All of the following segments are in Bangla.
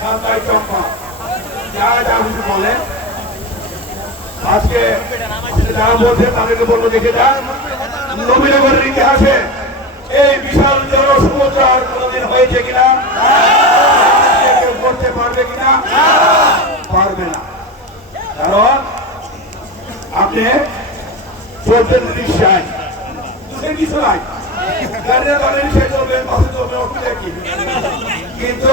সান্তাই চম্পা যা যা কিছু বলে, আজকে যারা বলছে তাদেরকে বলব, দেখে যান। নবীনগরের ইতিহাসে এই বিশাল জনসমুদ্র আর কোনোদিন হয়েছে কিনা? কেউ করতে পারবে কিনা? পারবে না। কারণ আপনি চলছেন রিক্সায় কিছু নাই। গাড়িরা গাড়ি রিক্সায় চলবেন বাসে চলবেন অসুবিধা কি? কিন্তু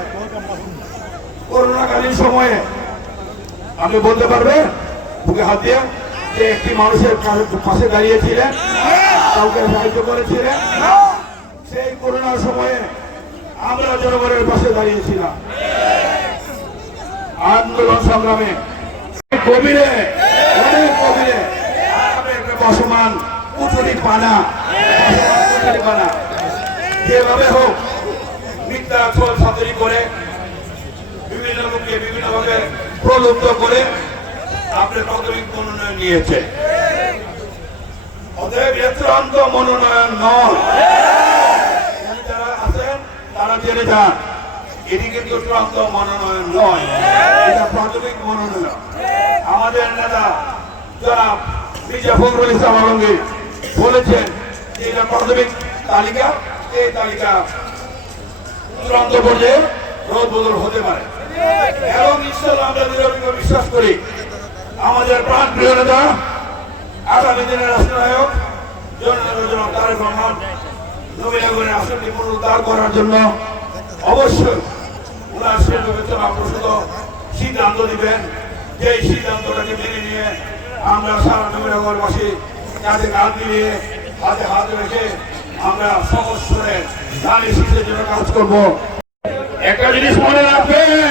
করোনাকালীন সময়ে, আপনি বলতে পারবেন বুকে হাত দিয়ে যে একটি মানুষের পাশে দাঁড়িয়েছিলেন, কাউকে সাহায্য করেছিলেন, সেই করোনার সময়ে আমরা জনগণের পাশে দাঁড়িয়েছিলাম। আন্দোলন সংগ্রামে কবিরে অনেক কবিরে বসমান উচুরি পানা পানা। যেভাবে হোক মিথ্যা ছাতরি করে প্রলুব্ধ করে আপনি প্রাথমিক মনোনয়ন নিয়েছে। অতএব এর চূড়ান্ত মনোনয়ন নয়। যারা আছেন, তারা জেনে যান, এটি কিন্তু চূড়ান্ত মনোনয়ন নয়। এটা প্রাথমিক মনোনয়ন। আমাদের নেতা যারা মির্জা ফখরুল ইসলাম আলমগীর বলেছেন যে এটা প্রাথমিক তালিকা। এই তালিকা চূড়ান্ত পর্যায়ে রোদ বদল হতে পারে। এবং করি। আমাদের আগামী দিনের রাষ্ট্রনায়ক করার জন্য অবশ্যই সিদ্ধান্ত দিবেন। যে সিদ্ধান্তটাকে মেনে নিয়ে আমরা সারা নবীনগরবাসী কাঁধে কাঁধ মিলিয়ে হাতে হাত রেখে আমরা সহজ করে শীতের জন্য কাজ করব। একটা জিনিস মনে রাখবেন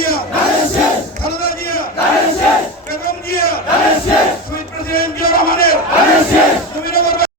জিয়া খালেদা জিয়া বেগম জিয়া শহীদ প্রেসিডেন্ট জিয়া রহমানের